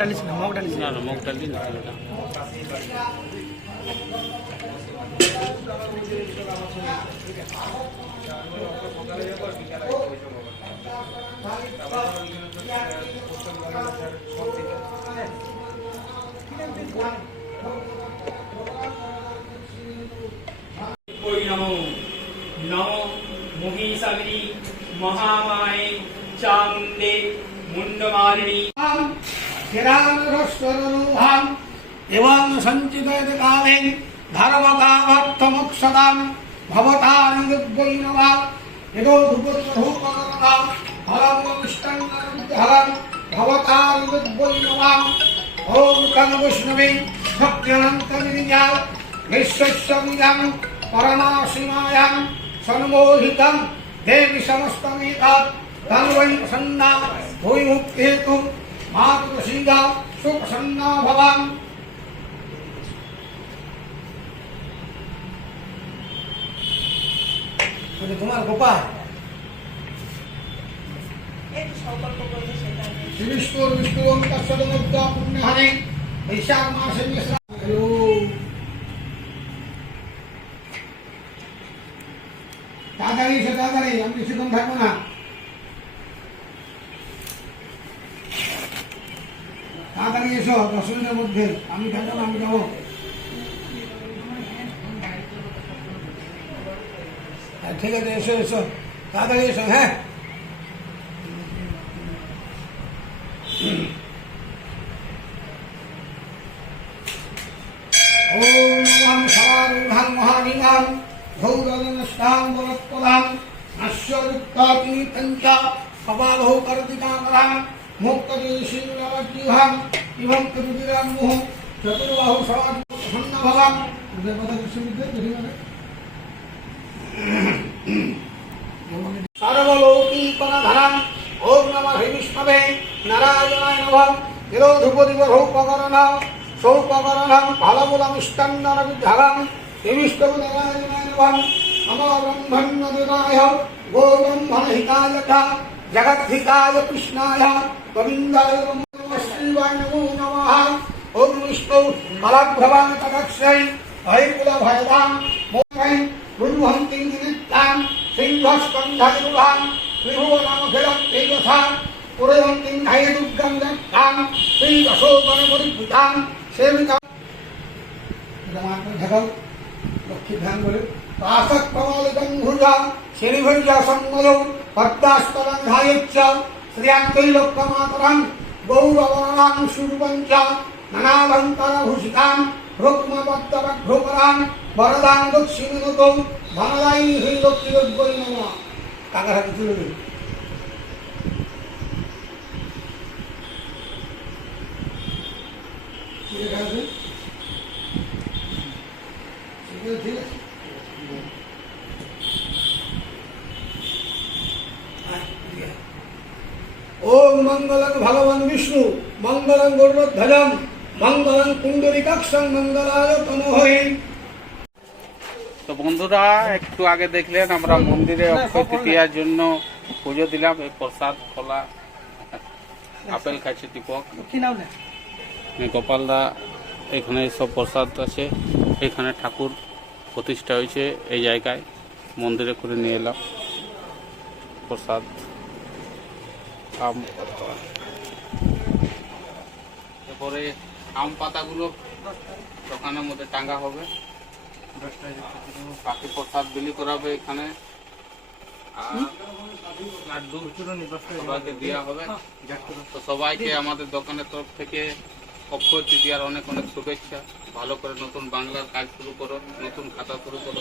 ডালিস না, মগ ডালিস না না মুগ ডাল দিয়ে নিচ্ছি এটা। নমো নমো মহিষাগ্নি মহামায়ে চামুণ্ডে মুন্ডমালিনী চিরানরস্বরূহাম এবং সঞ্চিতয়ত কালে ধর্মকামর্থমোক্ষদাম ভবতানুদ্বৈনবা এদো ধূপধূপকরণা ফলমুষ্টন্নরুদ্ধহরং ভবতানুদ্বৈনবা ওম তং বিষ্ণুবে সত্যনন্তনির্যা বিশ্বস্য বিদং পরমাসীমায়াং সন্মোহিतं দেবী সমস্তমেতৎ তং বৈ প্রসন্না ভূয় মুক্তিহেতু মাতৃসীদা সুপ্রসন্না ভবাং। তোমার গোপাল বিষ্ণুর বিষ্ণুরঙ্কস্বরমুদ্রা পুণ্যহারে বৈশাখ মাসে মিশ্রা। তাড়াতাড়ি এসো, তাড়াতাড়ি, আমি কিছুক্ষণ থাকবো না। তাড়াতাড়ি এসো, 10 মিনিটের মধ্যে। আমি থাকবো না, আমি যাবো। ঠিক আছে, এসো এসো, তাড়াতাড়ি এসো। হ্যাঁ, ওম নমঃ সমারূঢ়াং মহানিগাং ভৌরদনষ্টাং বরৎপদাং নাস্যযুক্তাতীতঞ্চ কপালৌ করতিকাকরাং মুক্তদেশীলবজ্জিহাং ইভং কবিরাং মুহ চতুর্বাহু সন্নভবাং। সর্বলৌকিকধরং ওম নমঃ বিষ্ণবে নারায়ণায় নমঃ নিরোধুপদিবরৌপকরণং সৌপকরণং ফলমূলমিষ্টন্নরবিদ্ধারং বিষ্ণু নারায়ণায় নমঃ নমো ব্রহ্মণ্যদেবায় গোব্রহ্মণহিতায় চ জগদ্ধিতায় কৃষ্ণায় গোবিন্দায় নমঃ শিবায় নমো নমঃ। ওম বিষ্ণু ফলভ্রবাং তদক্ষৈ ভৈকুলভয়দাং মোক্ষৈ গুরুহন্তি নিমিত্তাং সিংহস্কন্ধাদিরূঢ়াং ত্রিভুবনামখিলং তেজসা পুরয়ন্তিং ধায় দুর্গং যত্তাং শ্রীদশোগণপরিভূতাং সেবিকাং। লক্ষ্মী ধ্যান করে পাশকমলিকং ভুজাং শ্রীভুজা সংবলং পদ্মাস্তরং ধায়চ্চ শ্রিয়াত্রৈলোক্যমাতরং গৌরবর্ণাং শূর্বঞ্চ নানালঙ্কারভূষিতাং ভ্রুক্মবদ্ধভ্রুকরাং বরদাং দক্ষিণতৌ ধনদায়িনী হই লক্ষ্মীরূপৈ নমঃ। টাকার হাতে তুলে দিন। ঠিক আছে, ঠিক আছে। ওম মঙ্গলং ভগবান বিষ্ণু মঙ্গলং গরুড়ধ্বজং মঙ্গলং কুণ্ডলিকাক্ষং মঙ্গলায় তমোহৈ। তো বন্ধুরা, একটু আগে দেখলেন আমরা মন্দিরে অক্ষয় তৃতীয়ার জন্য পুজো দিলাম। এই প্রসাদ কলা আপেল খাইছে দীপক, গোপালদা এখানে সব প্রসাদ আছে। এখানে ঠাকুর প্রতিষ্ঠা হয়েছে এই জায়গায়, মন্দিরে করে নিয়ে এলাম প্রসাদ। আম পাতা, এরপরে আম পাতাগুলো দোকানের মধ্যে টাঙ্গা হবে, বাকি প্রসাদ বিলি করাবে এখানে, লাড্ডু সবাইকে দেওয়া হবে। তো সবাইকে আমাদের দোকানের তরফ থেকে অক্ষয় তৃতীয়ার অনেক অনেক শুভেচ্ছা। ভালো করে নতুন বাংলার কাজ শুরু করো, নতুন খাতা শুরু করো।